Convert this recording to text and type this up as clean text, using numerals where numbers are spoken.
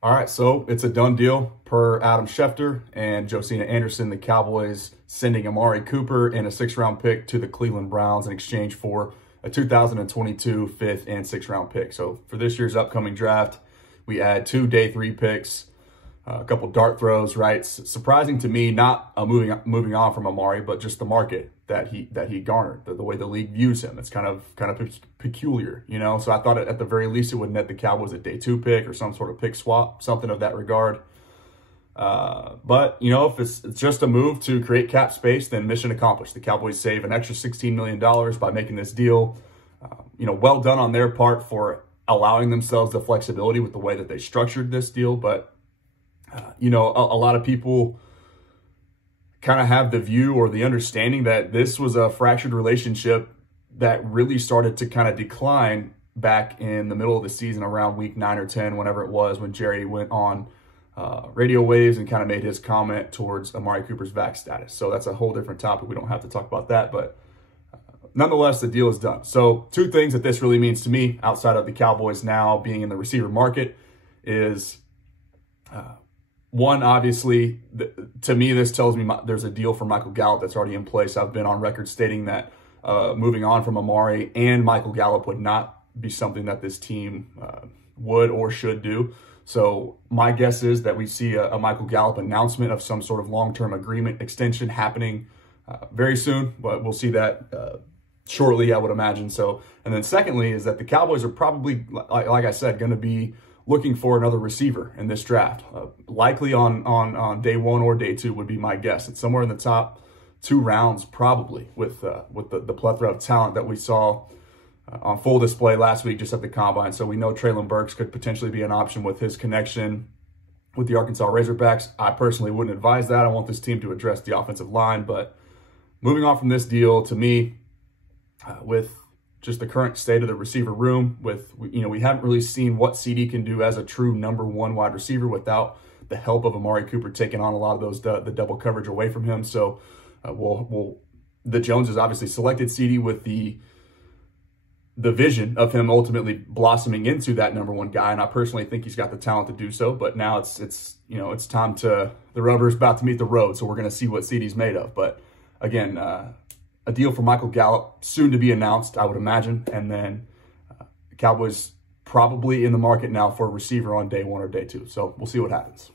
All right, so it's a done deal per Adam Schefter and Josina Anderson. The Cowboys sending Amari Cooper and a 6th-round pick to the Cleveland Browns in exchange for a 2022 5th and 6th-round pick. So for this year's upcoming draft, we add 2 day 3 picks, a couple dart throws, right? Surprising to me, not moving on from Amari, but just the market that he garnered, the way the league views him. It's kind of peculiar, you know? So I thought at the very least it would net the Cowboys a day 2 pick or some sort of pick swap, something of that regard. But, you know, if it's just a move to create cap space, then mission accomplished. The Cowboys save an extra $16 million by making this deal. You know, well done on their part for allowing themselves the flexibility with the way that they structured this deal. But, you know, a lot of people kind of have the view or the understanding that this was a fractured relationship that really started to kind of decline back in the middle of the season around week 9 or 10, whenever it was, when Jerry went on radio waves and kind of made his comment towards Amari Cooper's vax status. So that's a whole different topic. We don't have to talk about that, but nonetheless, the deal is done. So 2 things that this really means to me outside of the Cowboys now being in the receiver market is, one, obviously, to me, this tells me there's a deal for Michael Gallup that's already in place. I've been on record stating that moving on from Amari and Michael Gallup would not be something that this team would or should do. So my guess is that we see a Michael Gallup announcement of some sort of long-term agreement extension happening very soon, but we'll see that shortly, I would imagine. So, and then secondly is that the Cowboys are probably, like I said, going to be looking for another receiver in this draft, likely on day 1 or day 2 would be my guess. It's somewhere in the top 2 rounds, probably, with the plethora of talent that we saw on full display last week just at the Combine. So we know Treylon Burks could potentially be an option with his connection with the Arkansas Razorbacks. I personally wouldn't advise that. I want this team to address the offensive line. But moving on from this deal, to me, with just the current state of the receiver room, we haven't really seen what CD can do as a true number 1 wide receiver without the help of Amari Cooper taking on a lot of those the double coverage away from him. So the Joneses obviously selected CD with the vision of him ultimately blossoming into that number 1 guy, and I personally think he's got the talent to do so. But now it's time to, the rubber's about to meet the road, so we're going to see what CD's made of. But again, a deal for Michael Gallup soon to be announced, I would imagine, and then the Cowboys probably in the market now for a receiver on day 1 or day 2. So we'll see what happens.